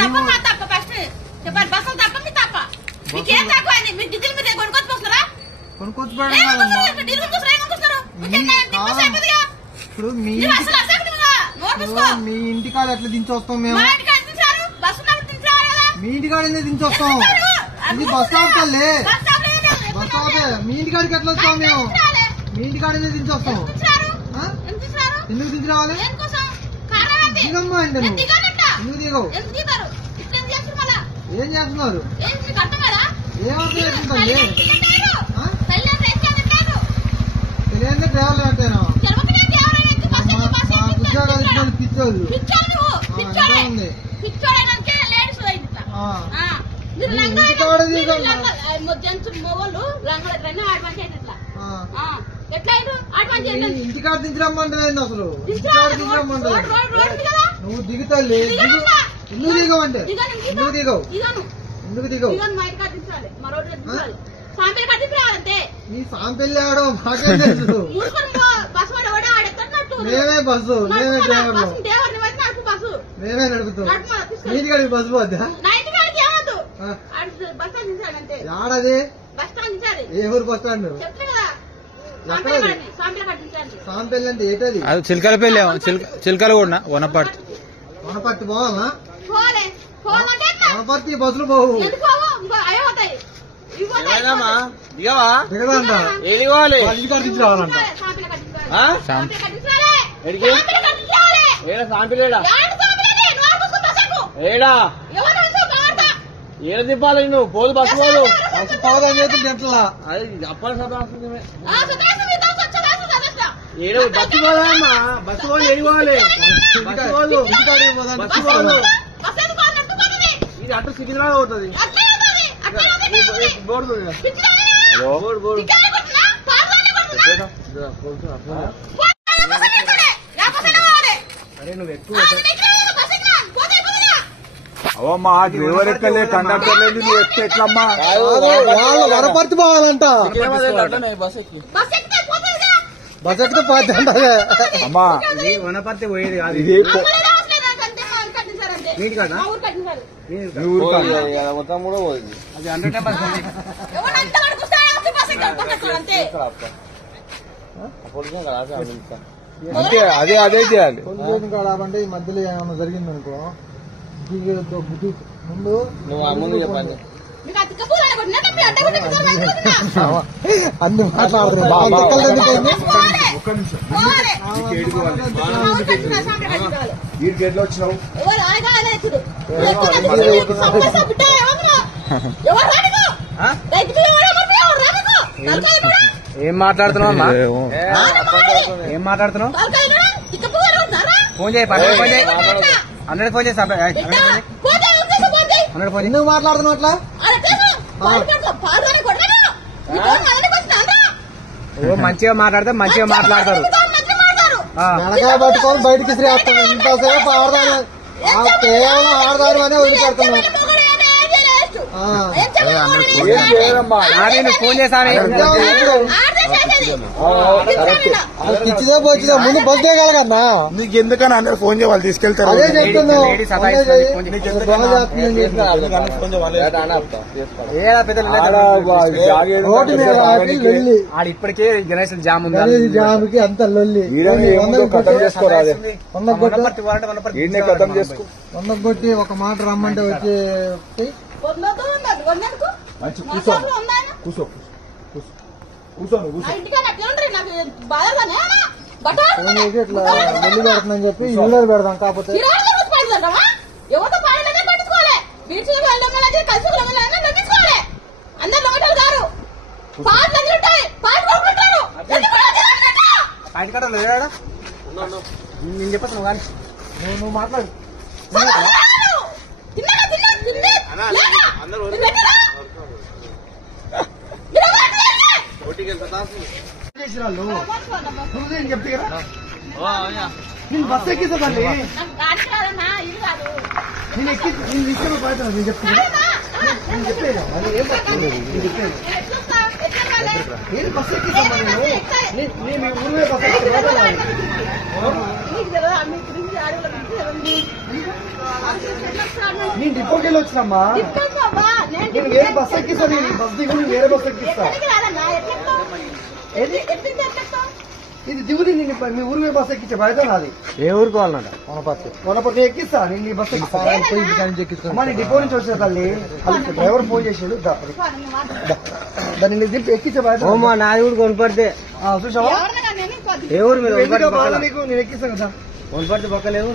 తప్ప మా తప్ప ఫస్ట్ చెప్పండి బస్సులు తప్ప మీ తప్ప మీకేం తక్కువ అండి మీరు డీజిల్ మీద కొనుక్కొచ్చి పోస్తారా కొనుక్కొచ్చి ఇప్పుడు మీ ఇంటికాడ ఎట్లా దించొస్తాం మేము మీ ఇంటికాడ ఎందుకు దించొస్తాం ఇది బస్ స్టాప్ తల్లి బస్ స్టాప్ మీ ఇంటికాడికి ఎట్లా వస్తాం మేము మీ ఇంటికాడ ఎందుకు దించొస్తాం ఎందుకు దించి రావాలి దిగమ్మా అంటే నువ్వు ఎందుకు దిగవు ఏం చేస్తున్నారు ఏమవుతుంది తెలియదు డ్రైవర్లు అంటేనా ఉద్యోగాలు ఇచ్చిన పిచ్చోళ్ళు ఉంది ఇంటికాడ దించి రమ్మంటలేదు అసలు ఇంటికాడ దించి రమ్మంటలేదు నువ్వు దిగుతాలి ఎందుకు దిగవంటే ఎందుకు దిగవు ఎందుకు దిగవు నీ సాంపెల్లి ఆడో మాకేం తెలుసు మేమే బస్సు మేమే డ్రైవర్లు మేమే నడుపుతాం ఇంటికాడికి బస్సు పోద్దా ఆడది ఏ ఊరు బస్ స్టాండ్ సాంపెల్లి అంటే ఏంటది అది చిలకలపల్లి చిలకలు కూడా వనపర్తి వనపర్తి పోవాలా వనపర్తి బస్సులు పోవు ఇంటికాడ దించి రావాలంట ఏడా ఏడ దింపాలి నువ్వు పోదు బస్సు పోదు బస్సు పోదని చేతి గంటలా అది అప్పటి ఏడ బస్సు పోదమ్మా బస్సు పోదు ఏడిపోవాలి బస్సు పోదు ఇంటికాడికి బస్సు పోదు ఇది అటు సికింద్రాబాద్ పోతుంది బోర్డు బోర్డు బోర్డు అరే నువ్వు ఎక్కువ అవమ్మా డ్రైవర్ ఎక్కలే కండక్టర్ లేదు నువ్వు ఎక్కితే ఎట్లమ్మా వనపర్తి పోవాలంట బస్ ఎక్కితే పోతే అంటదే అమ్మా ఇది వనపర్తి పోయేది కాదు మొత్తం కూడా పోయింది అది 100% అంతే అదే అదే చేయాలి కాడాలంటే ఈ మధ్యలో ఏమన్నా జరిగింది అనుకో ముందు నువ్వు చెప్పండి అన్ని వీడికి ఎట్లా వచ్చినావు ఏం మాట్లాడుతున్నావు ఏం మాట్లాడుతున్నావు ఫోన్ చేయి 100 ఫోన్ చేయి 100 ఫోన్ చేసి 100 ఫోన్ ఎందుకు మాట్లాడుతున్నావు అట్లా మంచిగా మాట్లాడితే మంచిగా మాట్లాడతారు వెనకాల పట్టుకొని బయటికి శ్రేస్తాం ఇంతసేపు ఆడదాను కేవలం ఆడదాను అనే వదిలిపెడుతున్నాం నేను ఫోన్ చేశాను పిచ్చిదే పోచ్చిదే ముందు బస్ దిగలగన్నా నీకు ఎందుకని అందరు ఫోన్ చేయాలి తీసుకెళ్తారు అదే చెప్తున్నావు ఇప్పటికే గణేశన్ జామ్ ఉంది జామ్కి అంత లొల్లి కథం చేసుకో వందకు కొట్టి ఒక మాట రమ్మంటే వచ్చి మంచి కూర్చో కూర్చో కూర్చోను కూర్చో ఇట్లా లొల్లి పెడుతుందని చెప్పి ఇల్లు పెడదాం కాకపోతే నేను చెప్పచ్చు కానీ నువ్వు మాట్లాడు చెప్తే నేను బస్ ఎక్కిస్తానండి నేను ఎక్కి నేను తీసుకుని పడుతున్నా నేను చెప్తున్నా నేను చెప్పేదా నేను బస్ ఎక్కిస్తాను నేను ఊరిలో బస్ నేను డిపోకి వెళ్ళి వచ్చినమ్మా. నేను వేరే బస్ ఎక్కిస్తా. నేను బస్ దిగు, వేరే బస్ ఎక్కిస్తా. ఇది దిగుది. నేను మీ ఊరు పోయి బస్ ఎక్కించే బయట నాది. ఏ ఊరు కావాలన్నట? వనపర్తి ఎక్కిస్తా. నేను ఈ బస్ ఎక్కిస్తా. డిపో నుంచి వచ్చిన తల్లి డ్రైవర్ ఫోన్ చేసాడు. దాన్ని దింపి ఎక్కించే బయట. నాది కూడా కొనపడితే చూసావా? ఏ ఊరు మీరు? నీకు నేను ఎక్కిస్తాను కదా. కొనపడితే పక్కలేవు.